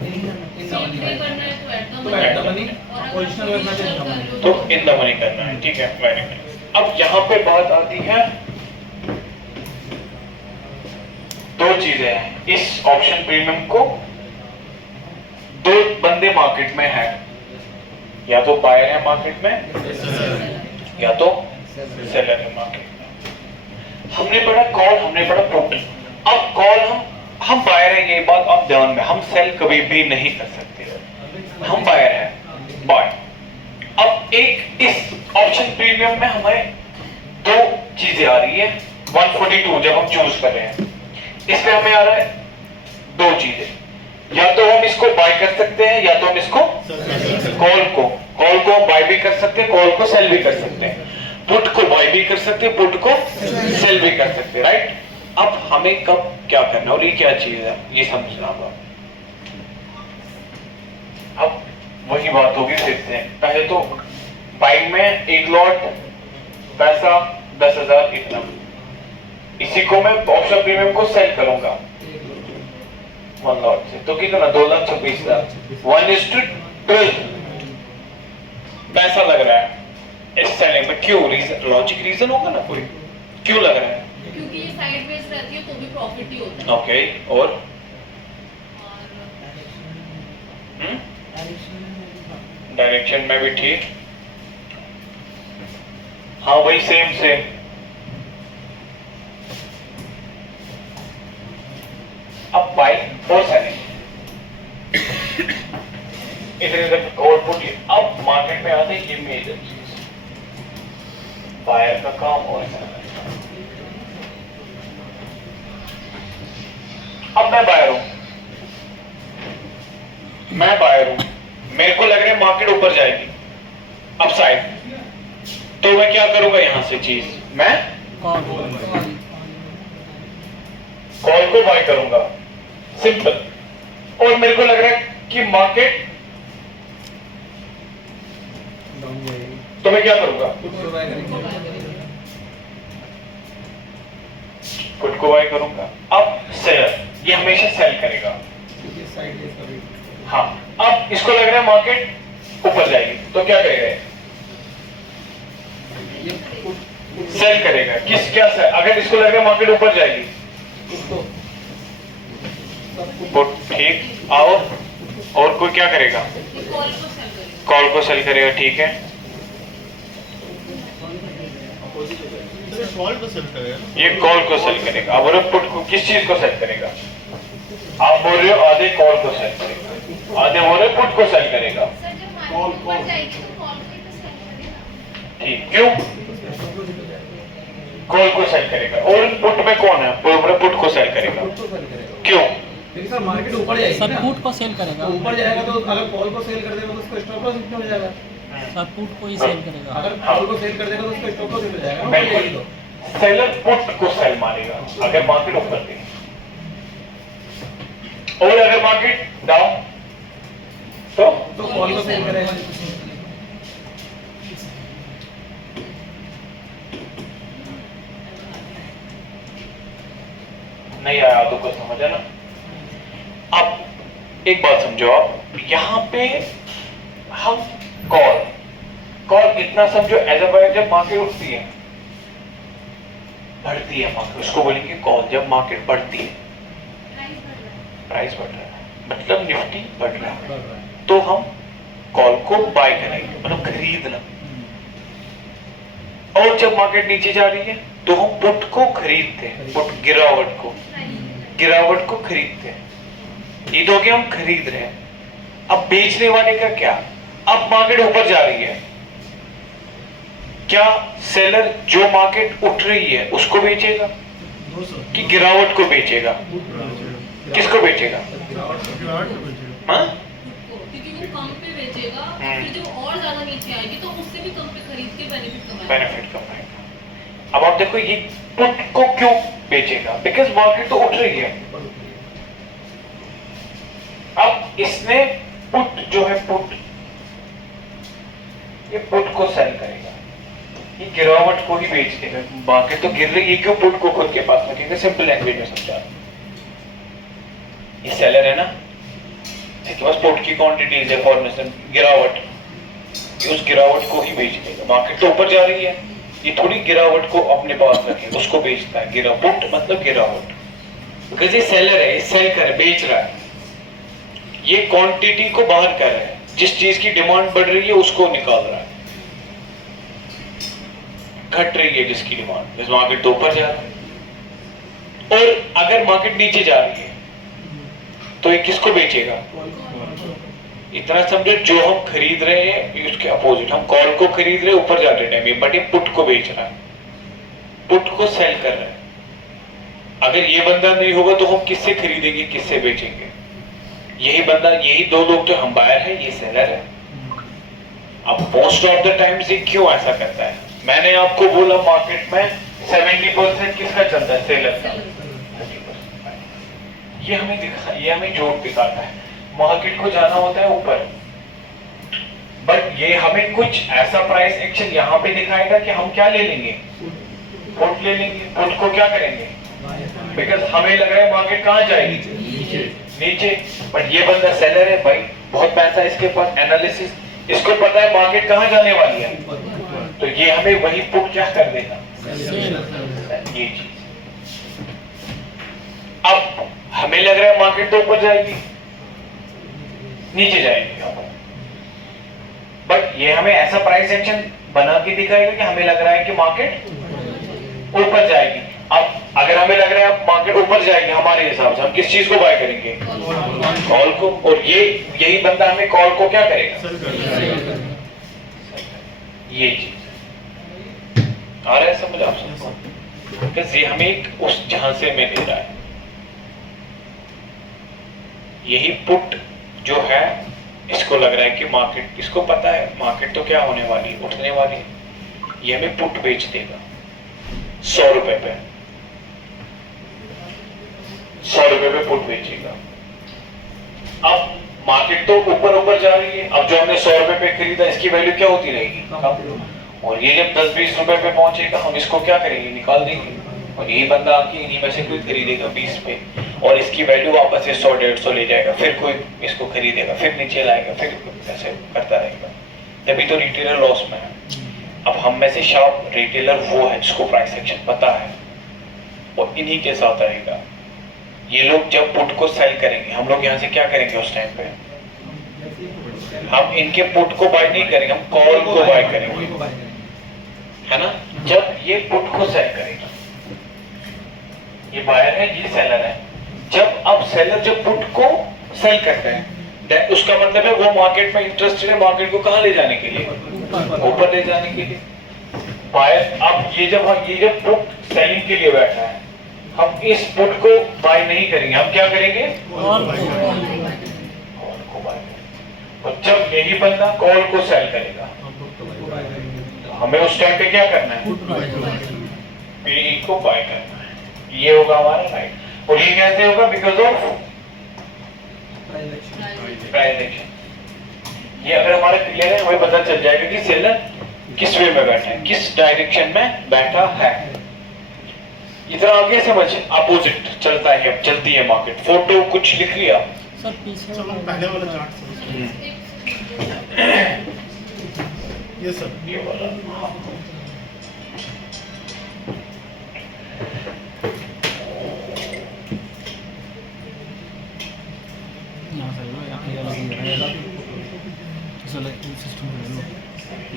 सीखते करना है तो तो at at the the money, और पोजीशन करना है तो in the money। तो इन द मनी करना है, ठीक है, वेरी नाइस। अब यहाँ पे बात आती है, दो चीजें हैं इस ऑप्शन प्रीमियम को। दो बंदे मार्केट में हैं, या तो बायर है मार्केट में या तो सेलर है मार्केट में। हमने पढ़ा कॉल, हमने पढ़ा पुट। अब कॉल हम बायर है, ये बात आप ध्यान में, हम सेल कभी भी नहीं कर सकते, हम बायर हैं, बाय। अब एक इस ऑप्शन प्रीमियम में हमें दो चीजें आ रही है। 142 जब हम चूज कर रहे हैं, इसमें हमें आ रहा है दो चीजें, या तो हम इसको बाय कर सकते हैं या तो हम इसको कॉल को बाय भी कर सकते हैं, कॉल को सेल भी कर सकते हैं, पुट को बाय भी कर सकते हैं, पुट को सेल भी कर सकते हैं, राइट। अब हमें कब क्या करना और ये क्या चीज है ये समझना होगा। अब वही बात होगी फिर से, पहले तो बाइंग में एक लॉट पैसा 10,000 इतना, इसी को मैं ऑप्शन प्रीमियम को सेल करूंगा 1 लॉट से, तो कितना 2,26,000, 1:2 12 पैसा लग रहा है इस सेलिंग में, क्यों? रीजन, लॉजिक रीजन होगा ना कोई, क्यों लग रहा है? क्योंकि ये साइडवेज रहती है तो भी प्रॉफिट ही होता है। ओके, और डायरेक्शन में भी ठीक, हाँ वही सेम सेम। अब बाई और सेलिंग इधर और पुट, अब मार्केट में आते हैं ये मेजर चीज, बायर का काम और सेलर का। अब मैं बायर हूं, मेरे को लग रहा है मार्केट ऊपर जाएगी अपसाइड, तो मैं क्या करूंगा यहां से चीज, मैं कॉल को बाय करूंगा, सिंपल। और मेरे को लग रहा है कि मार्केट, तो मैं क्या करूंगा, पुट को बाय करूंगा। अब सेलर ये हमेशा सेल करेगा, हाँ। अब इसको लग रहा है मार्केट ऊपर जाएगी, तो क्या करेगा, सेल करेगा। किस क्या सेल? अगर इसको लग रहा है मार्केट ऊपर जाएगी, पुट, ठीक। और कोई क्या करेगा, कॉल को सेल करेगा, ठीक है। कॉल को सेल करेगा ना? ये कॉल को सेल करेगा। अब बोलो पुट को, किस चीज को सेल करेगा? आप बोल रहे हो आधे कॉल को सेल करेगा, आधे बोल रहे पुट को सेल करेगा, सर जब मार्केट ऊपर जाएगी तो कॉल को ही तो सेल करेगा। ठीक। क्यों? कॉल को सेल करेगा। और पुट में कौन है, पुट को सेल करेगा, क्यों? क्योंकि सर मार्केट ऊपर जाएगी सर ना, पुट को सेल करेगा, तो ऊपर जाएगा तो अगर कॉल को सेल कर देगा तो उसका स्टॉप लॉस कितना हो जाएगा? सर पुट को ही सेल करेगा। अगर कॉल को सेल कर देगा तो उसका स्टॉप लॉस कितना हो जाएगा ना? बिल्कुल, सेलर पुट को सेल मारेगा अगर मार्केट ऊपर गई, और अगर मार्केट डाउन तो कॉल को सेल करेगा। नहीं आया तो कुछ समझ है ना। अब एक बात समझो, आप यहां पे हम कॉल इतना समझो एज अ बायर, जब मार्केट उठती है, बढ़ती है मार्केट, उसको बोलेंगे कॉल। जब मार्केट बढ़ती है, प्राइस बढ़ रहा है, मतलब निफ्टी बढ़ रहा है, तो हम कॉल को बाय करेंगे, मतलब खरीदना। और जब मार्केट नीचे जा रही है तो हम पुट को खरीदते हैं, पुट गिरावट को खरीदते हैं। ये तो कि हम खरीद रहे हैं। अब बेचने वाले का क्या, अब मार्केट ऊपर जा रही है, क्या सेलर जो मार्केट उठ रही है उसको बेचेगा कि गिरावट को बेचेगा? किसको बेचेगा? हाँ, क्योंकि वो कम पे बेचेगा, फिर जब और ज्यादा नीचे आएगी तो उससे भी कम पे खरीद के बेनिफिट कमाएगा। अब आप देखो ये पुट को क्यों बेचेगा, बिकॉज मार्केट तो उठ रही है। अब इसने पुट जो है, ये पुट को सेल करेगा, ये गिरावट को ही बेच देगा। मार्केट तो गिर रही है, क्यों पुट को खुद के पास रखेगा? सिंपल लैंग्वेज में समझा, ये सेलर है ना, इसके पास पुट की क्वांटिटीज है, फॉर्मेशन गिरावट, उस गिरावट को ही बेच देगा। मार्केट तो ऊपर जा रही है, ये थोड़ी गिरावट को अपने पास रखे, उसको बेचता है। पुट मतलब गिरावट, बिकॉज ये सेलर है, सेल कर बेच रहा है, ये क्वांटिटी को बाहर कर रहा है, जिस चीज की डिमांड बढ़ रही है उसको निकाल रहा है, घट रही है जिसकी डिमांड, इस मार्केट तो ऊपर जा रहा है। और अगर मार्केट नीचे जा रही है तो ये किसको बेचेगा? इतना समझो, जो हम खरीद रहे हैं उसके अपोजिट, हम कॉल को खरीद रहे हैं ऊपर जाते टाइम, ये बट ये पुट को बेच रहा है, पुट को सेल कर रहा है। अगर ये बंदा नहीं होगा तो हम किससे खरीदेंगे, किससे बेचेंगे? यही बंदा, यही दो लोग तो, हम बायर है, ये सेलर है। अब मोस्ट ऑफ द टाइम्स ये क्यों ऐसा करता है? मैंने आपको बोला मार्केट में 70% किसका चलता है? सेलर का। ये हमें जोड़ दिखाता है। मार्केट को जाना होता है ऊपर, बट ये हमें कुछ ऐसा प्राइस एक्शन यहाँ पे दिखाएगा कि हम क्या ले लेंगे, पुट ले लेंगे। पुट को क्या करेंगे, बिकॉज हमें लग रहा है मार्केट कहाँ जाएगी, नीचे। बट ये बंदा सेलर है भाई, बहुत पैसा है इसके पास, एनालिसिस, इसको पता है मार्केट कहाँ जाने वाली है, तो ये हमें वही पुट क्या कर देगा, ये चीज। अब हमें लग रहा है मार्केट तो ऊपर जाएगी, नीचे जाएगी, बट ये हमें ऐसा प्राइस एक्शन बना के दिखाएगा कि हमें लग रहा है कि मार्केट ऊपर जाएगी। अब अगर हमें लग रहा है मार्केट ऊपर जाएगी हमारे हिसाब से, हम किस चीज को बाय करेंगे, कॉल को, और ये यही बंदा हमें कॉल को क्या करेगा, ये चीज आ रहा है समझ आप सबको, बिकॉज ये हमें एक उस झांसे में दे रहा है। यही पुट जो है, इसको लग रहा है कि मार्केट, इसको पता है मार्केट तो क्या होने वाली है, उठने वाली है, ये हमें पुट बेच देगा 100 रुपए पे, 100 रुपए पे पुट बेचेगा। अब मार्केट तो ऊपर ऊपर जा रही है, अब जो हमने 100 रुपए पे खरीदा इसकी वैल्यू क्या होती रहेगी, कम, और ये जब 10-20 रुपए पे पहुंचेगा हम इसको क्या करेंगे, निकाल देंगे, और यही बंदा आके इन्हीं में से कोई खरीदेगा 20 पे, और इसकी वैल्यू वापस से 100-150 ले जाएगा, फिर कोई इसको खरीदेगा, फिर नीचे लाएगा, फिर ऐसे करता रहेगा, तभी तो रिटेलर लॉस में है। अब हम में से शार्प रिटेलर वो है जिसको प्राइस एक्शन पता है, और इन्हीं के साथ रहेगा। ये लोग जब पुट को सेल करेंगे, हम लोग यहाँ से क्या करेंगे उस टाइम पे, हम इनके पुट को बाय नहीं करेंगे, हम कॉल को बाय करेंगे, है ना। जब ये पुट को सेल करेगा, ये बायर है, ये सेलर है, जब अब सेलर जब पुट को सेल करते हैं, उसका मतलब है वो मार्केट में इंटरेस्टेड है, मार्केट को कहां ले जाने के लिए, ऊपर ले जाने के लिए। बायर अब ये जब पुट सेलिंग के लिए बैठा है, हम इस पुट को बाय नहीं करेंगे, हम क्या करेंगे, कॉल को बाय करेंगे। और जब यही बंदा कॉल को सेल करेगा, तो हमें उस टाइम पे क्या करना है, पी को बाय करना है, ये होगा हमारा राइट। और ये कैसे होगा, बिकॉज ऑफ प्राइस एक्शन। ये अगर हमारा क्लियर है, हमें पता चल जाएगा कि सेलर किस वे में बैठा है, किस डायरेक्शन में बैठा है। इधर आगे समझ, अपोजिट चलता है, अब चलती है मार्केट। फोटो कुछ लिख लिया सर पीछे चलो पहले वाला चार्ट ये सब ये वाला, यहाँ से लो, यहाँ ये अलग ही रहेगा, इस अलग सिस्टम में लो,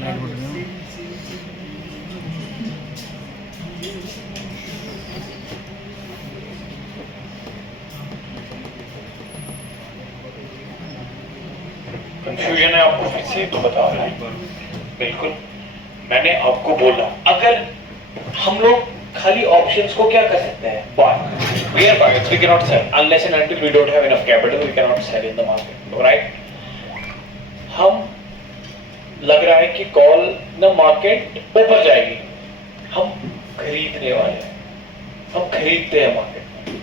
लाइट बटन में कंफ्यूजन है आपको, फिर से तो बता रहा है। बिल्कुल, मैंने आपको बोला अगर हम लोग खाली ऑप्शंस को क्या कर सकते हैं, buy, we are buyers, we can not sell unless and until we don't have enough capital, we can not sell in the market, right. हम लग रहा है कि कॉल न मार्केट ऊपर जाएगी, हम खरीदने वाले हैं, हम खरीदते हैं मार्केट में।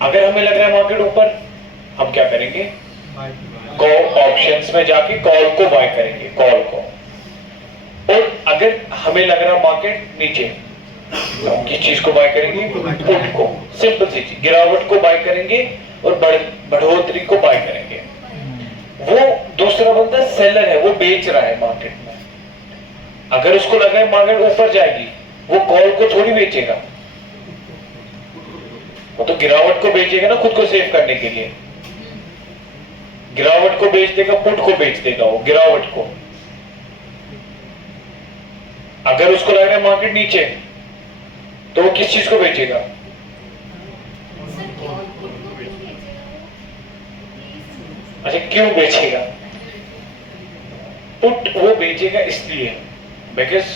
अगर हमें लग रहा है मार्केट ऊपर, हम क्या करेंगे, कॉल ऑप्शंस में जाके कॉल को बाय करेंगे, कॉल को। और अगर हमें लग रहा मार्केट नीचे, तो हम किस चीज को बाय करेंगे, पुट को। सिंपल सी चीज, गिरावट को बाय करेंगे और बढ़ोतरी को बाय करेंगे। वो दूसरा बंदा सेलर है, वो बेच रहा है मार्केट में। अगर उसको लगा है मार्केट ऊपर जाएगी, वो कॉल को थोड़ी बेचेगा, वो तो गिरावट को बेचेगा ना, खुद को सेव करने के लिए। गिरावट को बेच देगा, पुट को बेच देगा वो, गिरावट को। अगर उसको लग रहा है मार्केट नीचे, तो वो किस चीज को बेचेगा, अच्छा क्यों बेचेगा, पुट वो बेचेगा इसलिए बिकॉज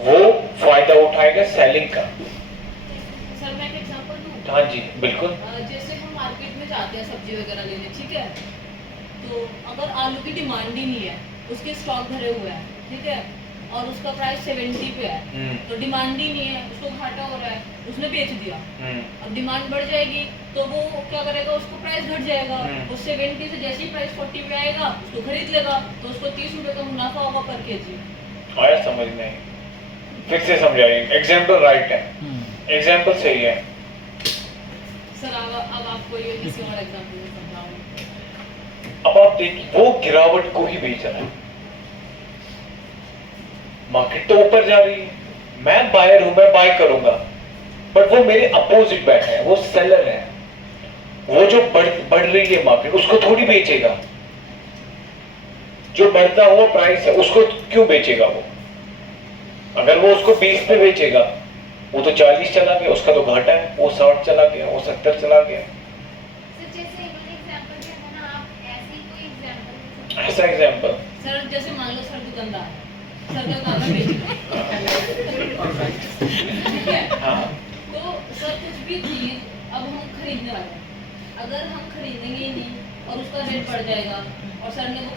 वो फायदा उठाएगा सेलिंग का। सर मैं एक एग्जांपल दूं, हाँ जी बिल्कुल। जैसे हम मार्केट में जाते हैं सब्जी वगैरह लेने, ठीक है, तो अगर आलू की डिमांड ही नहीं है, उसके स्टॉक भरे हुए हैं, ठीक है, और उसका प्राइस 70 पे है, तो डिमांड ही नहीं है, उसको घाटा हो रहा है, उसने बेच दिया। अब डिमांड बढ़ जाएगी तो वो क्या करेगा, उसको प्राइस घट जाएगा, उस 70 से जैसे ही प्राइस 40 पे आएगा उसको खरीद लेगा, तो उसको 30 रुपए का मुनाफा होगा पर केजी। आया समझ में, फिर से समझाइए। एग्जाम्पल राइट है, एग्जाम्पल सही है। सर अब आपको ये किसी और एग्जांपल में समझाऊं। अब आप देखिए वो गिरावट को ही बेच रहा है, मार्केट तो ऊपर जा रही है, मैं बायर हूं, मैं बाय करूंगा, बट वो मेरे अपोजिट बैठा है, वो सेलर है, वो जो बढ़ रही है मार्केट उसको थोड़ी बेचेगा, जो बढ़ता हुआ प्राइस है उसको क्यों बेचेगा वो? अगर वो उसको 20 पे बेचेगा, वो तो 40 चला गया, उसका तो घाटा है, वो 60 चला गया, वो 70 चला गया। सर जैसे इन्होंने एग्जांपल दिया था ना, आप ऐसे ही कोई एग्जांपल ऐसा एग्जांपल सर जैसे मान लो सर दुकानदार है, सर का काम है बेचना, ठीक है? हाँ तो सर कुछ भी चीज अब हम खरीदने वाले हैं, अगर हम खरीदेंगे ही नहीं और उसका रेट बढ़ जाएगा और सर ने वो